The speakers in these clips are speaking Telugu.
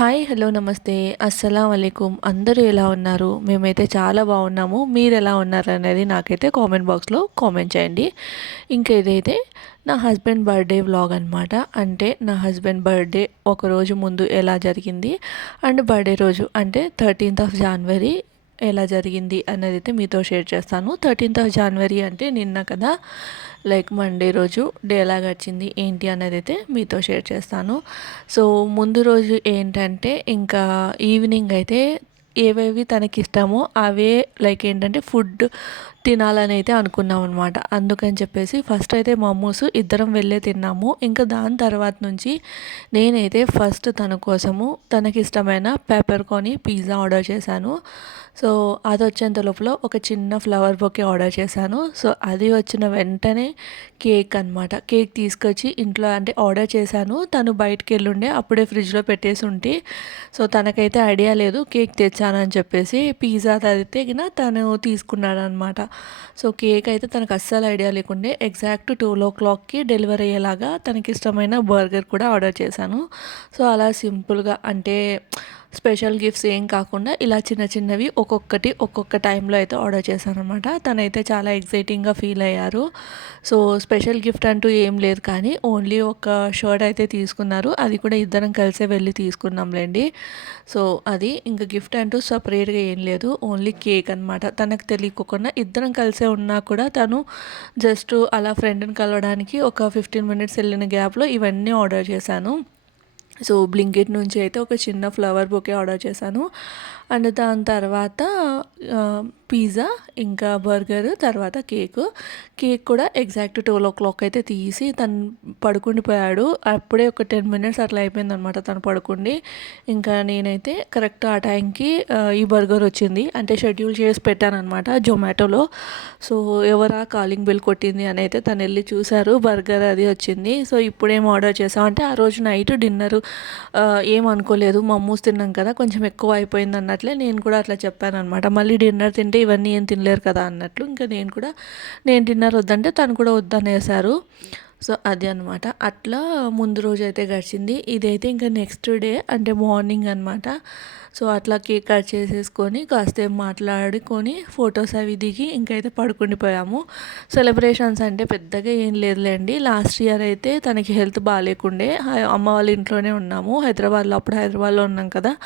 హాయ్ హలో నమస్తే. అస్సలం అయికుం అందరూ ఎలా ఉన్నారు? మేమైతే చాలా బాగున్నాము. మీరు ఎలా ఉన్నారు అనేది నాకైతే కామెంట్ బాక్స్లో కామెంట్ చేయండి. ఇంకా ఇదైతే నా హస్బెండ్ బర్త్డే వ్లాగ్ అనమాట అంటే నా హస్బెండ్ బర్త్డే ఒక రోజు ముందు ఎలా జరిగింది? అండ్ బర్త్డే రోజు అంటే థర్టీన్త్ ఆఫ్ జనవరి ఎలా జరిగింది అనేది అయితే మీతో షేర్ చేస్తాను. థర్టీన్త్ ఆఫ్ జనవరి అంటే నిన్న కదా లైక్ మండే రోజు డే ఎలా గడిచింది ఏంటి అనేది అయితే మీతో షేర్ చేస్తాను. సో ముందు రోజు ఏంటంటే ఇంకా ఈవినింగ్ అయితే ఏవేవి తనకి ఇష్టమో అవే లైక్ ఏంటంటే ఫుడ్ తినాలని అయితే అనుకున్నాం అనమాట అందుకని చెప్పేసి ఫస్ట్ అయితే మమ్మూస్ ఇద్దరం వెళ్ళే తిన్నాము. ఇంకా దాని తర్వాత నుంచి నేనైతే ఫస్ట్ తన కోసము తనకి ఇష్టమైన పెప్పర్కొని పిజ్జా ఆర్డర్ చేశాను. సో అది వచ్చేంత లోపల ఒక చిన్న ఫ్లవర్ బొకే ఆర్డర్ చేశాను. సో అది వచ్చిన వెంటనే కేక్ అనమాట కేక్ తీసుకొచ్చి ఇంట్లో అంటే ఆర్డర్ చేశాను. తను బయటకు వెళ్ళుండే అప్పుడే ఫ్రిడ్జ్లో పెట్టేసి ఉంటే. సో తనకైతే ఐడియా లేదు కేక్ తెచ్చానని చెప్పేసి పిజ్జా తదితే తను తీసుకున్నాడు అనమాట సో కేక్ అయితే తనకు అస్సలు ఐడియా లేకుండే. ఎగ్జాక్ట్ టూ ఓ క్లాక్కి డెలివరీ అయ్యేలాగా తనకి ఇష్టమైన బర్గర్ కూడా ఆర్డర్ చేశాను. సో అలా సింపుల్గా అంటే స్పెషల్ గిఫ్ట్స్ ఏం కాకుండా ఇలా చిన్న చిన్నవి ఒక్కొక్కటి ఒక్కొక్క టైంలో అయితే ఆర్డర్ చేశాను అనమాట తనైతే చాలా ఎగ్జైటింగ్గా ఫీల్ అయ్యారు. సో స్పెషల్ గిఫ్ట్ అంటూ ఏం లేదు కానీ ఓన్లీ ఒక షర్ట్ అయితే తీసుకున్నారు. అది కూడా ఇద్దరం కలిసే వెళ్ళి తీసుకున్నాంలేండి. సో అది ఇంకా గిఫ్ట్ అంటూ సపరేట్గా ఏం లేదు. ఓన్లీ కేక్ అనమాట తనకు తెలియకుండా ఇద్దరం కలిసే ఉన్నా కూడా తను జస్ట్ అలా ఫ్రెండ్ని కలవడానికి ఒక ఫిఫ్టీన్ మినిట్స్ వెళ్ళిన గ్యాప్లో ఇవన్నీ ఆర్డర్ చేశాను. సో బ్లింకెట్ నుంచి అయితే ఒక చిన్న ఫ్లవర్ బొకే ఆర్డర్ చేశాను. అండ్ దాని తర్వాత పిజ్జా ఇంకా బర్గర్ తర్వాత కేక్. కేక్ కూడా ఎగ్జాక్ట్ ట్వెల్వ్ ఓ క్లాక్ అయితే తీసి తను పడుకుండిపోయాడు. అప్పుడే ఒక టెన్ మినిట్స్ అట్లా అయిపోయింది అనమాట తను పడుకుండి. ఇంకా నేనైతే కరెక్ట్ ఆ టైంకి ఈ బర్గర్ వచ్చింది. అంటే షెడ్యూల్ చేసి పెట్టానమాట జొమాటోలో. సో ఎవరా కాలింగ్ బిల్ కొట్టింది అని అయితే తను వెళ్ళి చూశారు. బర్గర్ అది వచ్చింది. సో ఇప్పుడేం ఆర్డర్ చేసాం అంటే ఆ రోజు నైట్ డిన్నర్ ఏం అనుకోలేదు. మమ్మూస్ తిన్నాం కదా కొంచెం ఎక్కువ అయిపోయింది అన్నట్లే నేను కూడా అట్లా చెప్పాను అనమాట మళ్ళీ డిన్నర్ తింటే ఇవన్నీ ఏం తినలేరు కదా అన్నట్లు ఇంకా నేను కూడా నేను డిన్నర్ వద్దంటే తను కూడా వద్దనేసారు. సో అది అనమాట అట్లా ముందు రోజు అయితే గడిచింది. ఇదైతే ఇంకా నెక్స్ట్ డే అంటే మార్నింగ్ అనమాట సో అట్లా కేక్ కట్ చేసేసుకొని కాసేపు మాట్లాడుకొని ఫొటోస్ అవి దిగి ఇంకైతే పడుకుండిపోయాము. సెలబ్రేషన్స్ అంటే పెద్దగా ఏం లేదులేండి. లాస్ట్ ఇయర్ అయితే తనకి హెల్త్ బాగాలేకుండే. అమ్మ వాళ్ళ ఇంట్లోనే ఉన్నాము. హైదరాబాద్లో అప్పుడు హైదరాబాద్లో ఉన్నాం కదా.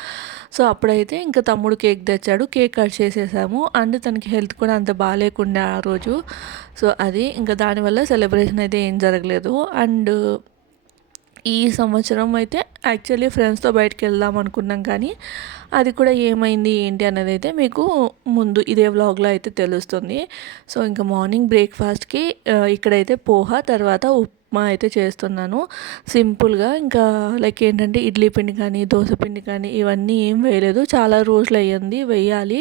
సో అప్పుడైతే ఇంకా తమ్ముడు కేక్ తెచ్చాడు. కేక్ కట్ చేసేసాము. అండ్ తనకి హెల్త్ కూడా అంత బాగాలేకుండే ఆ రోజు. సో అది ఇంకా దానివల్ల సెలబ్రేషన్ అయితే ఏం జరగలేదు. అండ్ ఈ సంవత్సరం అయితే యాక్చువల్లీ ఫ్రెండ్స్తో బయటకు వెళ్దాం అనుకున్నాం కానీ అది కూడా ఏమైంది ఏంటి అన్నది అయితే మీకు ముందు ఇదే వ్లాగ్లో అయితే తెలుస్తుంది. సో ఇంకా మార్నింగ్ బ్రేక్ఫాస్ట్కి ఇక్కడైతే పోహ తర్వాత ఉప్మా అయితే చేస్తున్నాను. సింపుల్గా ఇంకా లైక్ ఏంటంటే ఇడ్లీ పిండి కానీ దోశ పిండి కానీ ఇవన్నీ ఏం వేయలేదు. చాలా రోజులు అయ్యింది వేయాలి.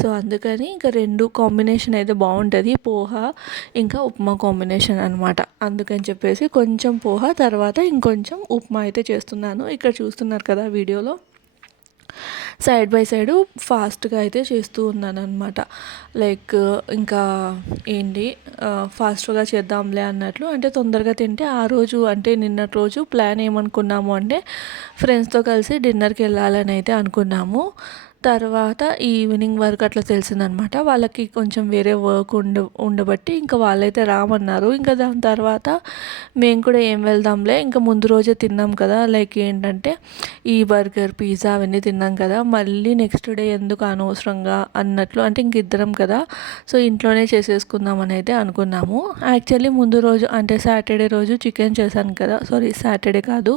సో అందుకని ఇంకా రెండు కాంబినేషన్ అయితే బాగుంటుంది. పోహ ఇంకా ఉప్మా కాంబినేషన్ అనమాట అందుకని చెప్పేసి కొంచెం పోహ తర్వాత ఇంకొంచెం ఉప్మా అయితే చేస్తున్నాను. ఇక్కడ చూస్తున్నారు కదా వీడియోలో. సైడ్ బై సైడ్ ఫాస్ట్గా అయితే చేస్తూ ఉన్నాను అనమాట లైక్ ఇంకా ఏంటి ఫాస్ట్గా చేద్దాంలే అన్నట్లు అంటే తొందరగా తింటే ఆ రోజు అంటే నిన్నటి రోజు ప్లాన్ ఏమనుకున్నాము అంటే ఫ్రెండ్స్తో కలిసి డిన్నర్కి వెళ్ళాలని అయితే అనుకున్నాము. తర్వాత ఈవినింగ్ వరకు అట్లా తెలిసిందనమాట. వాళ్ళకి కొంచెం వేరే వర్క్ ఉండ ఉండబట్టి ఇంకా వాళ్ళైతే రామన్నారు. ఇంకా దాని తర్వాత మేము కూడా ఏం వెళ్దాంలే ఇంకా ముందు రోజే తిన్నాం కదా. లైక్ ఏంటంటే ఈ బర్గర్ పిజ్జా అవన్నీ తిన్నాం కదా. మళ్ళీ నెక్స్ట్ డే ఎందుకు అనవసరంగా అన్నట్లు అంటే ఇంక ఇద్దరం కదా. సో ఇంట్లోనే చేసేసుకుందామని అయితే అనుకున్నాము. యాక్చువల్లీ ముందు రోజు అంటే సాటర్డే రోజు చికెన్ చేశాను కదా. సారీ సాటర్డే కాదు.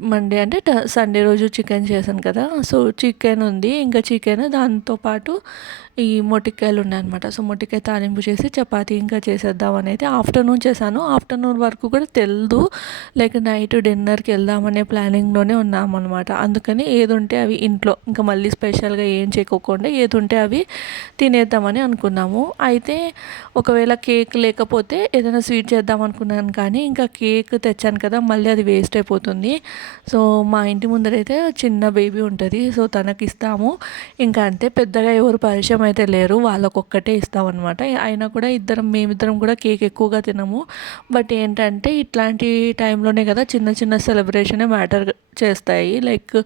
మండే అంటే సండే రోజు చికెన్ చేశాను కదా. సో చికెన్ ఉంది ఇంకా చికెన్ దాంతోపాటు ఈ మొటికాయలు ఉన్నాయన్నమాట. సో మొటికాయ తాలింపు చేసి చపాతి ఇంకా చేసేద్దామని అయితే ఆఫ్టర్నూన్ చేశాను. ఆఫ్టర్నూన్ వరకు కూడా తెలియదు లైక్ నైట్ డిన్నర్కి వెళ్దామనే ప్లానింగ్లోనే ఉన్నామన్నమాట. అందుకని ఏది ఉంటే అవి ఇంట్లో. ఇంకా మళ్ళీ స్పెషల్గా ఏం చేయకోకుండా ఏది ఉంటే అవి తినేద్దామని అనుకున్నాము. అయితే ఒకవేళ కేక్ లేకపోతే ఏదైనా స్వీట్ చేద్దాం అనుకున్నాను కానీ ఇంకా కేక్ తెచ్చాను కదా మళ్ళీ అది వేస్ట్ అయిపోతుంది. సో మా ఇంటి ముందరైతే చిన్న బేబీ ఉంటుంది. సో తనకి ఇస్తాము ఇంకా అంతే పెద్దగా ఎవరు పరిచయం అయితే లేరు వాళ్ళకొక్కటే ఇస్తామన్నమాట. అయినా కూడా ఇద్దరం మేమిద్దరం కూడా కేక్ ఎక్కువగా తినము. బట్ ఏంటంటే ఇట్లాంటి టైంలోనే కదా చిన్న చిన్న సెలబ్రేషనే మ్యాటర్ చేస్తాయి. లైక్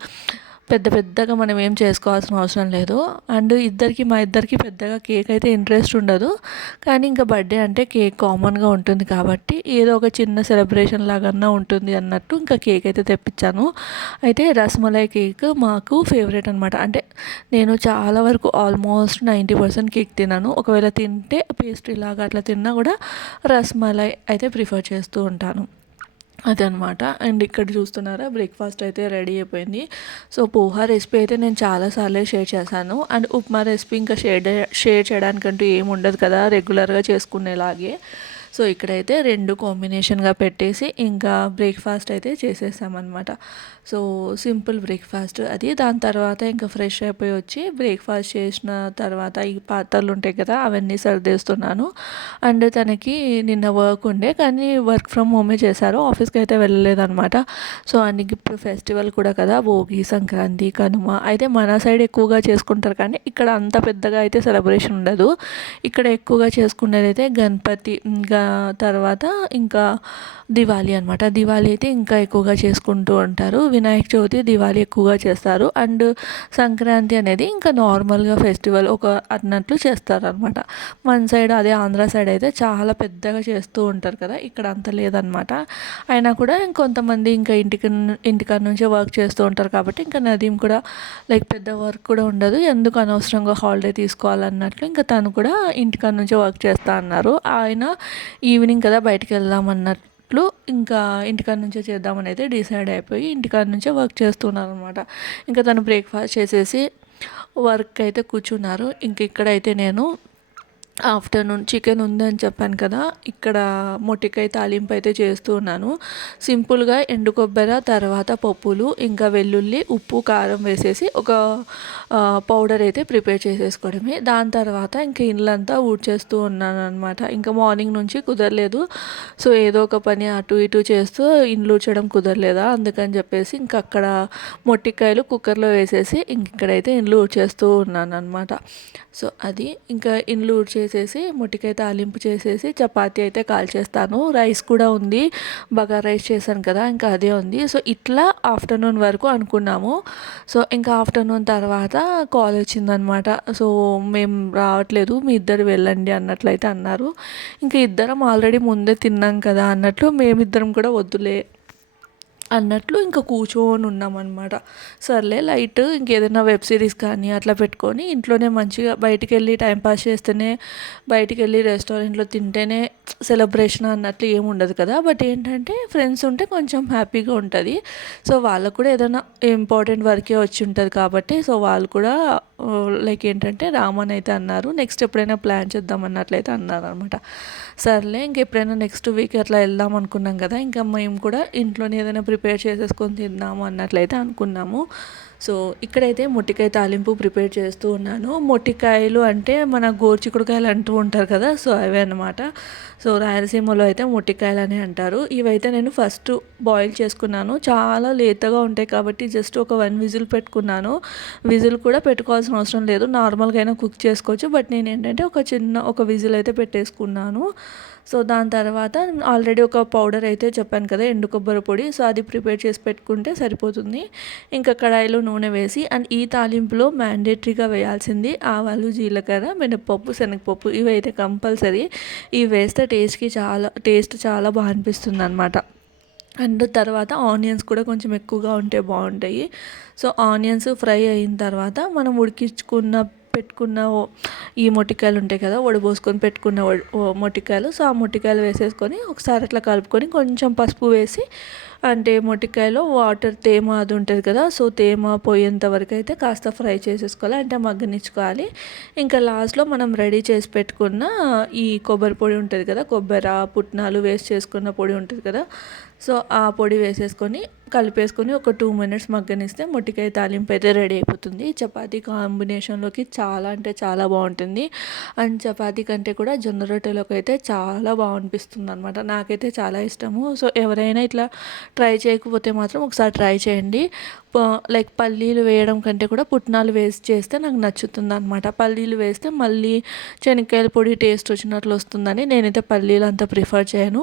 పెద్ద పెద్దగా మనం ఏం చేసుకోవాల్సిన అవసరం లేదు. అండ్ ఇద్దరికి మా ఇద్దరికి పెద్దగా కేక్ అయితే ఇంట్రెస్ట్ ఉండదు. కానీ ఇంకా బర్త్డే అంటే కేక్ కామన్గా ఉంటుంది కాబట్టి ఏదో ఒక చిన్న సెలబ్రేషన్ లాగన్నా ఉంటుంది అన్నట్టు ఇంకా కేక్ అయితే తెప్పించాను. అయితే రసమలై కేక్ మాకు ఫేవరెట్ అనమాట అంటే నేను చాలా వరకు ఆల్మోస్ట్ నైంటీ పర్సెంట్ కేక్ తిన్నాను ఒకవేళ తింటే పేస్ట్రీ లాగా అట్లా తిన్నా కూడా రసమలై అయితే ప్రిఫర్ చేస్తూ ఉంటాను. అదనమాట. అండ్ ఇక్కడ చూస్తున్నారా బ్రేక్ఫాస్ట్ అయితే రెడీ అయిపోయింది. సో పోహా రెసిపీ అయితే నేను చాలాసార్లే షేర్ చేశాను. అండ్ ఉప్మా రెసిపీ ఇంకా షేర్ షేర్ చేయడానికంటూ ఏమి ఉండదు కదా రెగ్యులర్గా చేసుకునేలాగే. సో ఇక్కడైతే రెండు కాంబినేషన్గా పెట్టేసి ఇంకా బ్రేక్ఫాస్ట్ అయితే చేసేసామన్నమాట సో సింపుల్ బ్రేక్ఫాస్ట్ అది. దాని తర్వాత ఇంకా ఫ్రెష్ అయిపోయి వచ్చి బ్రేక్ఫాస్ట్ చేసిన తర్వాత ఈ పాత్రలు ఉంటాయి కదా అవన్నీ సర్దేస్తున్నాను. అండ్ తనకి నిన్న వర్క్ ఉండే కానీ వర్క్ ఫ్రమ్ హోమే చేశారు. ఆఫీస్కి అయితే వెళ్ళలేదన్నమాట. సో అన్ని ఇప్పుడు ఫెస్టివల్ కూడా కదా భోగి సంక్రాంతి కనుమ. అయితే మన సైడ్ ఎక్కువగా చేసుకుంటారు కానీ ఇక్కడ అంత పెద్దగా అయితే సెలబ్రేషన్ ఉండదు. ఇక్కడ ఎక్కువగా చేసుకునేది అయితే గణపతి ఇంకా తర్వాత ఇంకా దివాళీ అనమాట దివాళీ అయితే ఇంకా ఎక్కువగా చేసుకుంటూ ఉంటారు. వినాయక చవితి దివాళీ ఎక్కువగా చేస్తారు. అండ్ సంక్రాంతి అనేది ఇంకా నార్మల్గా ఫెస్టివల్ ఒక అన్నట్లు చేస్తారనమాట మన సైడ్ అదే ఆంధ్ర సైడ్ అయితే చాలా పెద్దగా చేస్తూ ఉంటారు కదా ఇక్కడ అంత లేదనమాట అయినా కూడా ఇంకొంతమంది ఇంకా ఇంటికి ఇంటికాడ నుంచే వర్క్ చేస్తూ ఉంటారు కాబట్టి ఇంకా నదీం కూడా లైక్ పెద్ద వర్క్ కూడా ఉండదు. ఎందుకు అనవసరంగా హాలిడే తీసుకోవాలన్నట్లు ఇంకా తను కూడా ఇంటికాడ నుంచే వర్క్ చేస్తా అన్నారు. ఆయన ఈవినింగ్ కదా బయటికి వెళ్దాం అన్నట్లు ఇంకా ఇంటికాడ నుంచే చేద్దామని అయితే డిసైడ్ అయిపోయి ఇంటికాడ నుంచే వర్క్ చేస్తున్నారు అనమాట ఇంకా తను బ్రేక్ఫాస్ట్ చేసేసి వర్క్ అయితే కూర్చున్నారు. ఇంక ఇక్కడైతే నేను ఆఫ్టర్నూన్ చికెన్ ఉందని చెప్పాను కదా ఇక్కడ మొటికాయ తాలింపు అయితే చేస్తూ ఉన్నాను. సింపుల్గా ఎండు కొబ్బరి తర్వాత పప్పులు ఇంకా వెల్లుల్లి ఉప్పు కారం వేసేసి ఒక పౌడర్ అయితే ప్రిపేర్ చేసేసుకోవడమే. దాని తర్వాత ఇంకా ఇండ్లంతా ఊడ్చేస్తూ ఉన్నాను అనమాట ఇంకా మార్నింగ్ నుంచి కుదరలేదు. సో ఏదో ఒక పని అటు ఇటు చేస్తూ ఇండ్లు ఊడ్చడం కుదరలేదా అందుకని చెప్పేసి ఇంకా అక్కడ మొట్టికాయలు కుక్కర్లో వేసేసి ఇంక ఇక్కడైతే ఇండ్లు ఊడ్చేస్తూ ఉన్నాను అనమాట సో అది. ఇంకా ఇండ్లు ఊడ్చేసేసి మొట్టికాయ తాలింపు చేసేసి చపాతీ అయితే కాల్చేస్తాను. రైస్ కూడా ఉంది. బగార్ రైస్ చేశాను కదా ఇంకా అదే ఉంది. సో ఇట్లా ఆఫ్టర్నూన్ వరకు అనుకున్నాము. సో ఇంకా ఆఫ్టర్నూన్ తర్వాత కాల్ వచ్చిందనమాట. సో మేము రావట్లేదు మీ ఇద్దరు వెళ్ళండి అన్నట్లయితే అన్నారు. ఇంకా ఇద్దరం ఆల్రెడీ ముందే తిన్నాం కదా అన్నట్లు మేమిద్దరం కూడా వద్దులే అన్నట్లు ఇంకా కూర్చొని ఉన్నామన్నమాట. సర్లే లైట్ ఇంకేదైనా వెబ్ సిరీస్ కానీ అట్లా పెట్టుకొని ఇంట్లోనే మంచిగా బయటికి వెళ్ళి టైంపాస్ చేస్తేనే బయటికి వెళ్ళి రెస్టారెంట్లో తింటేనే సెలబ్రేషన్ అన్నట్లు ఏమి ఉండదు కదా. బట్ ఏంటంటే ఫ్రెండ్స్ ఉంటే కొంచెం హ్యాపీగా ఉంటుంది. సో వాళ్ళకు కూడా ఏదైనా ఇంపార్టెంట్ వర్కే వచ్చి ఉంటుంది కాబట్టి సో వాళ్ళు కూడా లైక్ ఏంటంటే రామన్ అయితే అన్నారు నెక్స్ట్ ఎప్పుడైనా ప్లాన్ చేద్దాం అన్నట్లయితే అన్నారు అనమాట సర్లే ఇంకెప్పుడైనా నెక్స్ట్ వీక్ అట్లా వెళ్దాం అనుకున్నాం కదా ఇంకా మేము కూడా ఇంట్లోనే ఏదైనా ప్రిపేర్ చేసేసుకొని తిందాము అన్నట్లయితే అనుకున్నాము. సో ఇక్కడైతే మొట్టికాయ తాలింపు ప్రిపేర్ చేస్తూ ఉన్నాను. మొట్టికాయలు అంటే మన గోర్చికుడుకాయలు అంటూ ఉంటారు కదా సో అవే అనమాట సో రాయలసీమలో అయితే మొట్టికాయలు అని అంటారు. ఇవైతే నేను ఫస్ట్ బాయిల్ చేసుకున్నాను. చాలా లేతగా ఉంటాయి కాబట్టి జస్ట్ ఒక వన్ విజిల్ పెట్టుకున్నాను. విజిల్ కూడా పెట్టుకోవాల్సిన అవసరం లేదు. నార్మల్గా అయినా కుక్ చేసుకోవచ్చు. బట్ నేను ఏంటంటే ఒక చిన్న ఒక విజిల్ అయితే పెట్టేసుకున్నాను. సో దాని తర్వాత ఆల్రెడీ ఒక పౌడర్ అయితే చెప్పాను కదా ఎండు కొబ్బరి పొడి. సో అది ప్రిపేర్ చేసి పెట్టుకుంటే సరిపోతుంది. ఇంకా కడాయిలో నూనె వేసి అండ్ ఈ తాలింపులో మ్యాండేటరీగా వేయాల్సింది ఆవాలు జీలకర్ర మినపప్పు శనగపప్పు ఇవి అయితే కంపల్సరీ. ఇవి వేస్తే టేస్ట్కి చాలా టేస్ట్ చాలా బాగా అనిపిస్తుంది అనమాట అండ్ తర్వాత ఆనియన్స్ కూడా కొంచెం ఎక్కువగా ఉంటే బాగుంటాయి. సో ఆనియన్స్ ఫ్రై అయిన తర్వాత మనం ఉడికించుకున్న పెట్టుకున్న ఈ మొటికాయలు ఉంటాయి కదా వడబోసుకొని పెట్టుకున్న మొట్టికాయలు సో ఆ మొటికాయలు వేసేసుకొని ఒకసారి అట్లా కలుపుకొని కొంచెం పసుపు వేసి అంటే మొటికాయలో వాటర్ తేమ అది ఉంటుంది కదా సో తేమ పోయేంత వరకు అయితే కాస్త ఫ్రై చేసేసుకోవాలి అంటే మగ్గనిచ్చుకోవాలి. ఇంకా లాస్ట్లో మనం రెడీ చేసి పెట్టుకున్న ఈ కొబ్బరి పొడి ఉంటుంది కదా కొబ్బరి పుట్నాలు వేస్ట్ చేసుకున్న పొడి ఉంటుంది కదా సో ఆ పొడి వేసేసుకొని కలిపేసుకొని ఒక టూ మినిట్స్ మగ్గనిస్తే మొట్టికాయ తాలింపు అయితే రెడీ అయిపోతుంది. చపాతీ కాంబినేషన్లోకి చాలా అంటే చాలా బాగుంటుంది. అండ్ చపాతీ కంటే కూడా జొన్న రొట్టెలోకి అయితే చాలా బాగనిపిస్తుంది అనమాట నాకైతే చాలా ఇష్టము. సో ఎవరైనా ఇట్లా ట్రై చేయకపోతే మాత్రం ఒకసారి ట్రై చేయండి. లైక్ పల్లీలు వేయడం కంటే కూడా పుట్నాలు వేసి చేస్తే నాకు నచ్చుతుంది అనమాట పల్లీలు వేస్తే మళ్ళీ శనక్కాయల పొడి టేస్ట్ వచ్చినట్లు వస్తుందని నేనైతే పల్లీలు అంత ప్రిఫర్ చేయను.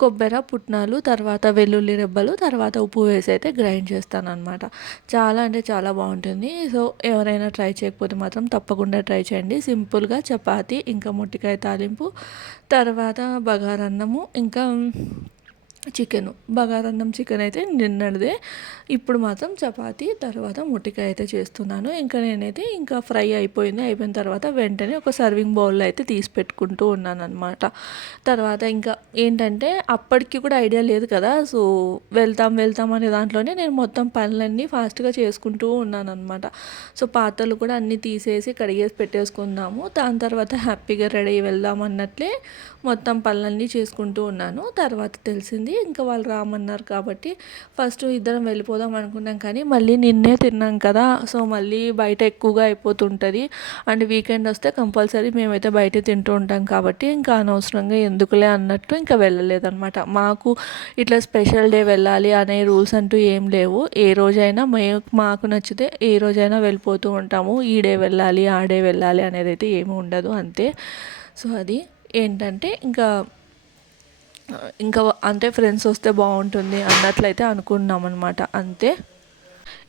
కొబ్బరి పుట్నాలు తర్వాత వెల్లుల్లి రెబ్బలు తర్వాత ఉప్పు వేసి అయితే గ్రైండ్ చేస్తాను అనమాట చాలా అంటే చాలా బాగుంటుంది. సో ఎవరైనా ట్రై చేయకపోతే మాత్రం తప్పకుండా ట్రై చేయండి. సింపుల్గా చపాతి ఇంకా మొట్టికాయ తాలింపు తర్వాత బగారన్నము ఇంకా చికెను. బగారన్నం చికెన్ అయితే నిన్నటిదే. ఇప్పుడు మాత్రం చపాతీ తర్వాత ముట్టికాయ అయితే చేస్తున్నాను. ఇంకా నేనైతే ఇంకా ఫ్రై అయిపోయింది. అయిపోయిన తర్వాత వెంటనే ఒక సర్వింగ్ బౌల్లో అయితే తీసి పెట్టుకుంటూ ఉన్నాను అనమాట తర్వాత ఇంకా ఏంటంటే అప్పటికి కూడా ఐడియా లేదు కదా. సో వెళ్తాం వెళ్తాం అనే దాంట్లోనే నేను మొత్తం పనులన్నీ ఫాస్ట్గా చేసుకుంటూ ఉన్నాను అనమాట సో పాత్రలు కూడా అన్నీ తీసేసి కడిగేసి పెట్టేసుకుందాము. దాని తర్వాత హ్యాపీగా రెడీ వెళ్దాం అన్నట్లే మొత్తం పనులన్నీ చేసుకుంటూ ఉన్నాను. తర్వాత తెలిసింది ఇంకా వాళ్ళు రామన్నారు కాబట్టి ఫస్ట్ ఇద్దరం వెళ్ళిపోదాం అనుకున్నాం కానీ మళ్ళీ నిన్నే తిన్నాం కదా సో మళ్ళీ బయట ఎక్కువగా అయిపోతుంటుంది. అండ్ వీకెండ్ వస్తే కంపల్సరీ మేమైతే బయట తింటూ ఉంటాం కాబట్టి ఇంకా అనవసరంగా ఎందుకులే అన్నట్టు ఇంకా వెళ్ళలేదన్నమాట. మాకు ఇట్లా స్పెషల్ డే వెళ్ళాలి అనే రూల్స్ అంటూ ఏం లేవు. ఏ రోజైనా మే మాకు నచ్చితే ఏ రోజైనా వెళ్ళిపోతూ ఉంటాము. ఈ డే వెళ్ళాలి ఆ డే వెళ్ళాలి అనేది అయితే ఏమి ఉండదు అంతే. సో అది ఏంటంటే ఇంకా ఇంకా అంటే ఫ్రెండ్స్ వస్తే బాగుంటుంది అన్నట్లయితే అనుకున్నాం అనమాట అంతే.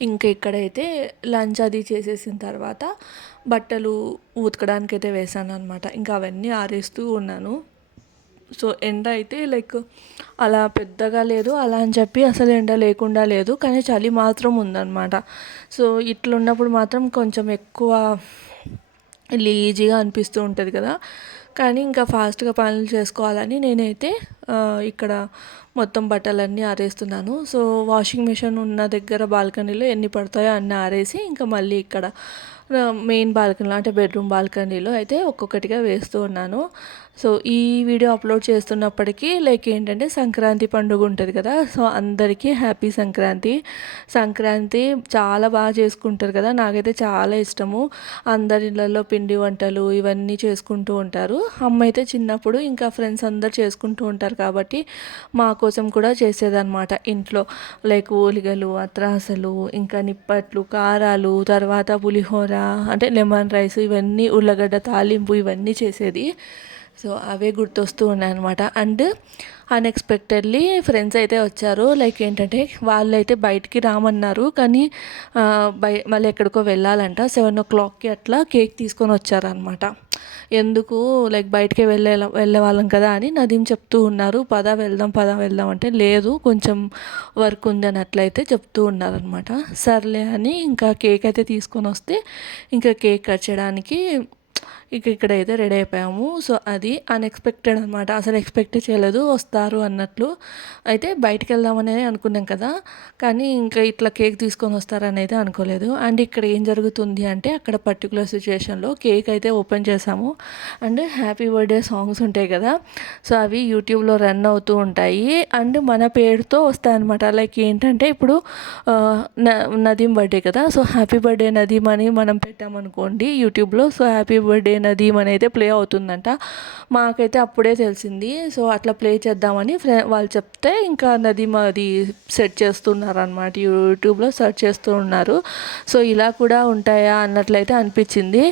ఇంకా ఇక్కడైతే లంచ్ అది చేసేసిన తర్వాత బట్టలు ఉతకడానికి అయితే వేసాను అనమాట ఇంకా అవన్నీ ఆరేస్తూ ఉన్నాను. సో ఎండ అయితే లైక్ అలా పెద్దగా లేదు అలా అని చెప్పి అసలు ఎండ లేకుండా లేదు కానీ చలి మాత్రం ఉందన్నమాట. సో ఇట్లున్నప్పుడు మాత్రం కొంచెం ఎక్కువ లీజీగా అనిపిస్తూ ఉంటుంది కదా. కానీ ఇంకా ఫాస్ట్గా పనులు చేసుకోవాలని నేనైతే ఇక్కడ మొత్తం బట్టలన్నీ ఆరేస్తున్నాను. సో వాషింగ్ మిషన్ ఉన్న దగ్గర బాల్కనీలో ఎన్ని పడతాయో అన్ని ఆరేసి ఇంకా మళ్ళీ ఇక్కడ మెయిన్ బాల్కనీలో అంటే బెడ్రూమ్ బాల్కనీలో అయితే ఒక్కొక్కటిగా వేస్తూ ఉన్నాను. సో ఈ వీడియో అప్లోడ్ చేస్తున్నప్పటికీ లైక్ ఏంటంటే సంక్రాంతి పండుగ ఉంటుంది కదా సో అందరికీ హ్యాపీ సంక్రాంతి. సంక్రాంతి చాలా బాగా చేసుకుంటారు కదా నాకైతే చాలా ఇష్టము. అందరి ఇళ్ళల్లో పిండి వంటలు ఇవన్నీ చేసుకుంటూ ఉంటారు. అమ్మ అయితే చిన్నప్పుడు ఇంకా ఫ్రెండ్స్ అందరు చేసుకుంటూ ఉంటారు కాబట్టి మా కోసం కూడా చేసేదన్నమాట ఇంట్లో. లైక్ ఓలిగలు అత్రాసలు ఇంకా నిప్పట్లు కారాలు తర్వాత పులిహోర అంటే లెమన్ రైస్ ఇవన్నీ ఉల్లగడ్డ తాలింపు ఇవన్నీ చేసేది. సో అవే గుర్తొస్తూ ఉన్నాయన్నమాట. అండ్ అన్ఎక్స్పెక్టెడ్లీ ఫ్రెండ్స్ అయితే వచ్చారు. లైక్ ఏంటంటే వాళ్ళు అయితే బయటికి రామన్నారు. కానీ బై మళ్ళీ ఎక్కడికో వెళ్ళాలంట. సెవెన్ ఓ క్లాక్కి అట్లా కేక్ తీసుకొని వచ్చారనమాట ఎందుకు? లైక్ బయటికి వెళ్ళే వెళ్ళే వాళ్ళం కదా అని నదీం చెప్తూ ఉన్నారు. పద వెళ్దాం పద వెళ్దాం అంటే లేదు. కొంచెం వర్క్ ఉంది అని అట్లయితే చెప్తూ ఉన్నారనమాట సర్లే అని ఇంకా కేక్ అయితే తీసుకొని వస్తే ఇంకా కేక్ కట్ చేయడానికి ఇక ఇక్కడైతే రెడీ అయిపోయాము. సో అది అన్ఎక్స్పెక్టెడ్ అనమాట అసలు ఎక్స్పెక్ట్ చేయలేదు వస్తారు అన్నట్లు. అయితే బయటికి వెళ్దామనే అనుకున్నాం కదా. కానీ ఇంకా ఇట్లా కేక్ తీసుకొని వస్తారని అయితే అనుకోలేదు. అండ్ ఇక్కడ ఏం జరుగుతుంది అంటే అక్కడ పర్టికులర్ సిచ్యువేషన్లో కేక్ అయితే ఓపెన్ చేసాము. అండ్ హ్యాపీ బర్త్డే సాంగ్స్ ఉంటాయి కదా. సో అవి యూట్యూబ్లో రన్ అవుతూ ఉంటాయి. అండ్ మన పేరుతో వస్తాయి అనమాట లైక్ ఏంటంటే ఇప్పుడు నదీం బర్త్డే కదా. సో హ్యాపీ బర్త్డే నదీం అని మనం పెట్టామనుకోండి యూట్యూబ్లో సో హ్యాపీ బర్త్డే నదీం అయితే ప్లే అవుతుందంట. మాకైతే అప్పుడే తెలిసింది. సో అట్లా ప్లే చేద్దామని వాళ్ళు చెప్తే ఇంకా నదీం అది సెట్ చేస్తున్నారు అనమాట యూట్యూబ్లో సెర్చ్ చేస్తూ ఉన్నారు. సో ఇలా కూడా ఉంటాయా అన్నట్లయితే అనిపించింది.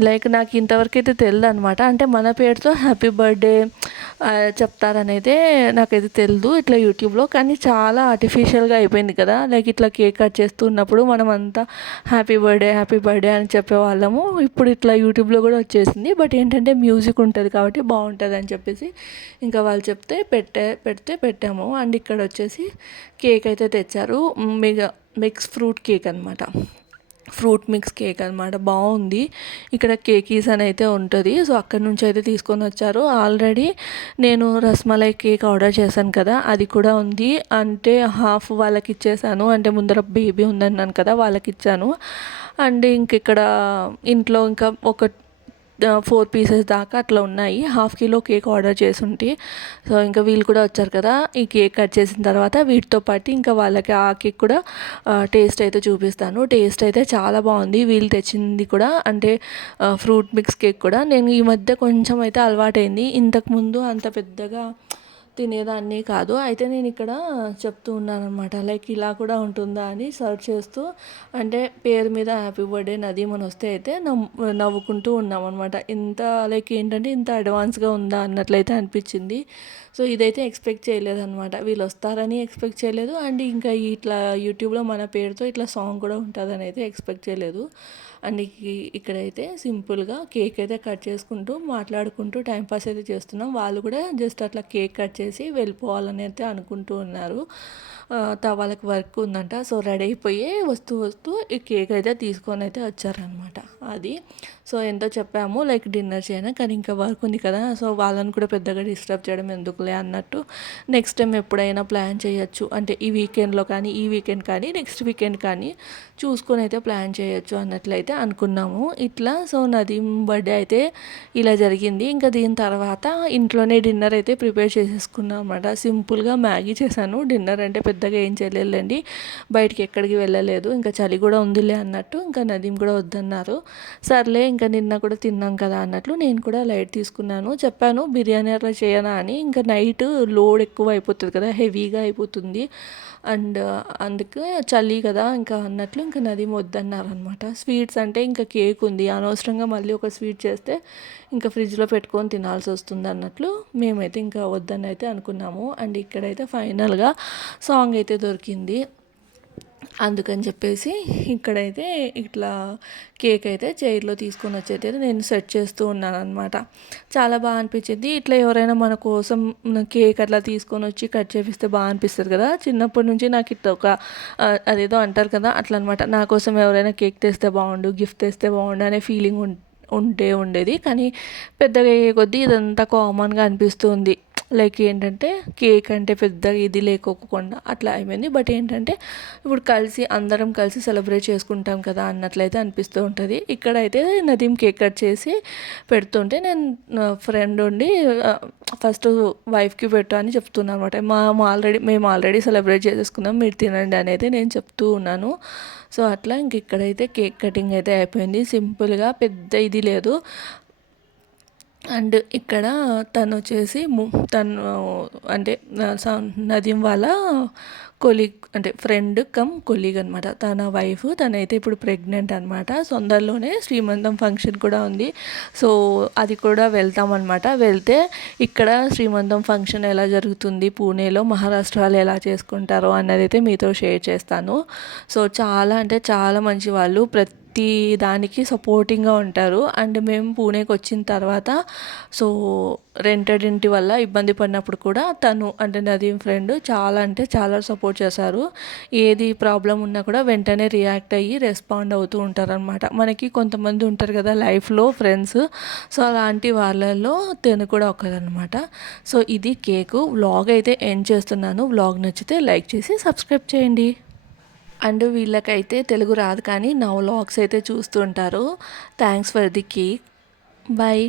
లైక్ నాకు ఇంతవరకు అయితే తెలియదు అనమాట అంటే మన పేరుతో హ్యాపీ బర్త్డే చెప్తారనేదే అయితే నాకైతే తెలియదు ఇట్లా యూట్యూబ్లో కానీ చాలా ఆర్టిఫిషియల్గా అయిపోయింది కదా. లైక్ ఇట్లా కేక్ కట్ చేస్తున్నప్పుడు మనం అంతా హ్యాపీ బర్త్డే హ్యాపీ బర్త్డే అని చెప్పేవాళ్ళము ఇప్పుడు ఇట్లా యూట్యూబ్లో కూడా వచ్చేసింది. బట్ ఏంటంటే మ్యూజిక్ ఉంటుంది కాబట్టి బాగుంటుంది అని చెప్పేసి ఇంకా వాళ్ళు చెప్తే పెట్టే పెడితే పెట్టాము. అండ్ ఇక్కడ వచ్చేసి కేక్ అయితే తెచ్చారు. మిగ మిక్స్ ఫ్రూట్ కేక్ అనమాట ఫ్రూట్ మిక్స్ కేక్ అనమాట బాగుంది. ఇక్కడ కేకీస్ అని అయితే ఉంటుంది. సో అక్కడ నుంచి అయితే తీసుకొని వచ్చారు. ఆల్రెడీ నేను రస్మలై కేక్ ఆర్డర్ చేశాను కదా అది కూడా ఉంది. అంటే హాఫ్ వాళ్ళకి ఇచ్చేసాను. అంటే ముందర బేబీ ఉందన్నాను కదా వాళ్ళకి ఇచ్చాను. అండ్ ఇంక ఇక్కడ ఇంట్లో ఇంకా ఒక ఫోర్ పీసెస్ దాకా అట్లా ఉన్నాయి. హాఫ్ కిలో కేక్ ఆర్డర్ చేసుంటే సో ఇంకా వీళ్ళు కూడా వచ్చారు కదా ఈ కేక్ కట్ చేసిన తర్వాత వీటితో పాటు ఇంకా వాళ్ళకి ఆ కేక్ కూడా టేస్ట్ అయితే చూపిస్తాను. టేస్ట్ అయితే చాలా బాగుంది. వీళ్ళు తెచ్చింది కూడా అంటే ఫ్రూట్ మిక్స్ కేక్ కూడా. నేను ఈ మధ్య కొంచెం అయితే అలవాటైంది. ఇంతకుముందు అంత పెద్దగా తినేదాన్ని కాదు. అయితే నేను ఇక్కడ చెప్తూ ఉన్నాను అనమాట లైక్ ఇలా కూడా ఉంటుందా అని సర్చ్ చేస్తూ అంటే పేరు మీద హ్యాపీ బర్త్డే నదీమ్ అని వస్తే అయితే నవ్వుకుంటూ ఉన్నాం అనమాట ఇంత లైక్ ఏంటంటే ఇంత అడ్వాన్స్గా ఉందా అన్నట్లయితే అనిపించింది. సో ఇదైతే ఎక్స్పెక్ట్ చేయలేదన్నమాట. వీళ్ళు వస్తారని ఎక్స్పెక్ట్ చేయలేదు. అండ్ ఇంకా ఇట్లా యూట్యూబ్లో మన పేరుతో ఇట్లా సాంగ్ కూడా ఉంటుందని అయితే ఎక్స్పెక్ట్ చేయలేదు. అండ్ ఇక్కడైతే సింపుల్గా కేక్ అయితే కట్ చేసుకుంటూ మాట్లాడుకుంటూ టైంపాస్ అయితే చేస్తున్నాం. వాళ్ళు కూడా జస్ట్ అట్లా కేక్ కట్ చేసి వెళ్ళిపోవాలని అయితే అనుకుంటూ ఉన్నారు. వాళ్ళకి వర్క్ ఉందంట. సో రెడీ అయిపోయి వస్తూ వస్తూ ఈ కేక్ అయితే తీసుకొని అయితే వచ్చారనమాట. అది. సో ఎంతో చెప్పాము లైక్ డిన్నర్ చేయను కానీ ఇంకా వర్క్ ఉంది కదా. సో వాళ్ళని కూడా పెద్దగా డిస్టర్బ్ చేయడం ఎందుకులే అన్నట్టు నెక్స్ట్ టైం ఎప్పుడైనా ప్లాన్ చేయొచ్చు. అంటే ఈ వీకెండ్లో కానీ ఈ వీకెండ్ కానీ నెక్స్ట్ వీకెండ్ కానీ చూసుకొని అయితే ప్లాన్ చేయొచ్చు అన్నట్లయితే అనుకున్నాము. ఇట్లా సో నదీం బర్త్డే అయితే ఇలా జరిగింది. ఇంకా దీని తర్వాత ఇంట్లోనే డిన్నర్ అయితే ప్రిపేర్ చేసేసుకున్నాం అనమాట సింపుల్గా మ్యాగీ చేశాను. డిన్నర్ అంటే పెద్దగా ఏం చేయలేదండి బయటికి ఎక్కడికి వెళ్ళలేదు. ఇంకా చలి కూడా ఉందిలే అన్నట్టు ఇంకా నదీం కూడా వద్దన్నారు. సర్లే ఇంకా నిన్న కూడా తిన్నాం కదా అన్నట్లు నేను కూడా లైట్ తీసుకున్నాను. చెప్పాను బిర్యానీ అట్లా చేయనా అని. ఇంకా నైట్ లోడ్ ఎక్కువ అయిపోతుంది కదా హెవీగా అయిపోతుంది. అండ్ అందుకే చలి కదా ఇంకా అన్నట్లు ఇంకా నది వద్దన్నారనమాట స్వీట్స్ అంటే ఇంకా కేక్ ఉంది. అనవసరంగా మళ్ళీ ఒక స్వీట్ చేస్తే ఇంకా ఫ్రిడ్జ్లో పెట్టుకొని తినాల్సి వస్తుంది అన్నట్లు మేమైతే ఇంకా వద్దని అయితే అనుకున్నాము. అండ్ ఇక్కడైతే ఫైనల్గా సాంగ్ అయితే దొరికింది. అందుకని చెప్పేసి ఇక్కడైతే ఇట్లా కేక్ అయితే చైర్లో తీసుకొని వచ్చైతే నేను సెట్ చేస్తూ ఉన్నాను అనమాట చాలా బాగా అనిపించింది. ఇట్లా ఎవరైనా మన కోసం కేక్ అట్లా తీసుకొని వచ్చి కట్ చేపిస్తే బాగా అనిపిస్తుంది కదా. చిన్నప్పటి నుంచి నాకు ఇట్లా ఒక అదేదో అంటారు కదా అట్లా అనమాట నా కోసం ఎవరైనా కేక్ తెస్తే బాగుండు గిఫ్ట్ తెస్తే బాగుండు అనే ఫీలింగ్ ఉంటే ఉండేది. కానీ పెద్దగా అయ్యే కొద్దీ ఇదంతా కామన్గా అనిపిస్తుంది. లైక్ ఏంటంటే కేక్ అంటే పెద్దగా ఇది లేకోకుండా అట్లా అయిపోయింది. బట్ ఏంటంటే ఇప్పుడు కలిసి అందరం కలిసి సెలబ్రేట్ చేసుకుంటాం కదా అన్నట్లయితే అనిపిస్తూ ఉంటుంది. ఇక్కడైతే నదీం కేక్ కట్ చేసి పెడుతుంటే నేను ఫ్రెండ్ ఉండి ఫస్ట్ వైఫ్కి పెట్టు అని చెప్తున్నాను అనమాట మా ఆల్రెడీ మేము ఆల్రెడీ సెలబ్రేట్ చేసేసుకుందాం మీరు తినండి అనేది నేను చెప్తూ ఉన్నాను. సో అట్లా ఇంక ఇక్కడైతే కేక్ కటింగ్ అయితే అయిపోయింది. సింపుల్గా పెద్ద ఇది లేదు. అండ్ ఇక్కడ తను వచ్చేసి తను అంటే నదీం వాళ్ళ కొలీగ్ అంటే ఫ్రెండ్ కమ్ కొలీగ్ అనమాట తన వైఫ్ తనైతే ఇప్పుడు ప్రెగ్నెంట్ అనమాట సొందరలోనే శ్రీమంతం ఫంక్షన్ కూడా ఉంది. సో అది కూడా వెళ్తామన్నమాట వెళ్తే ఇక్కడ శ్రీమంతం ఫంక్షన్ ఎలా జరుగుతుంది పూణేలో మహారాష్ట్రలో ఎలా చేసుకుంటారో అన్నది అయితే మీతో షేర్ చేస్తాను. సో చాలా అంటే చాలా మంచి వాళ్ళు. ప్రతి ప్రతి దానికి సపోర్టింగ్గా ఉంటారు. అండ్ మేము పూణేకి వచ్చిన తర్వాత సో రెంటెడ్ ఇంటి వల్ల ఇబ్బంది పడినప్పుడు కూడా తను అంటే నదీం ఫ్రెండ్ చాలా అంటే చాలా సపోర్ట్ చేశారు. ఏది ప్రాబ్లం ఉన్నా కూడా వెంటనే రియాక్ట్ అయ్యి రెస్పాండ్ అవుతూ ఉంటారనమాట మనకి కొంతమంది ఉంటారు కదా లైఫ్లో ఫ్రెండ్స్ సో అలాంటి వాళ్ళల్లో తను కూడా ఒకరనమాట సో ఇది కేకు. వ్లాగ్ అయితే ఎండ్ చేస్తున్నాను. వ్లాగ్ నచ్చితే లైక్ చేసి సబ్స్క్రైబ్ చేయండి. అండ్ వీళ్ళకైతే తెలుగు రాదు కానీ నా వ్లాగ్స్ అయితే చూస్తుంటారు. Thanks for the cake bye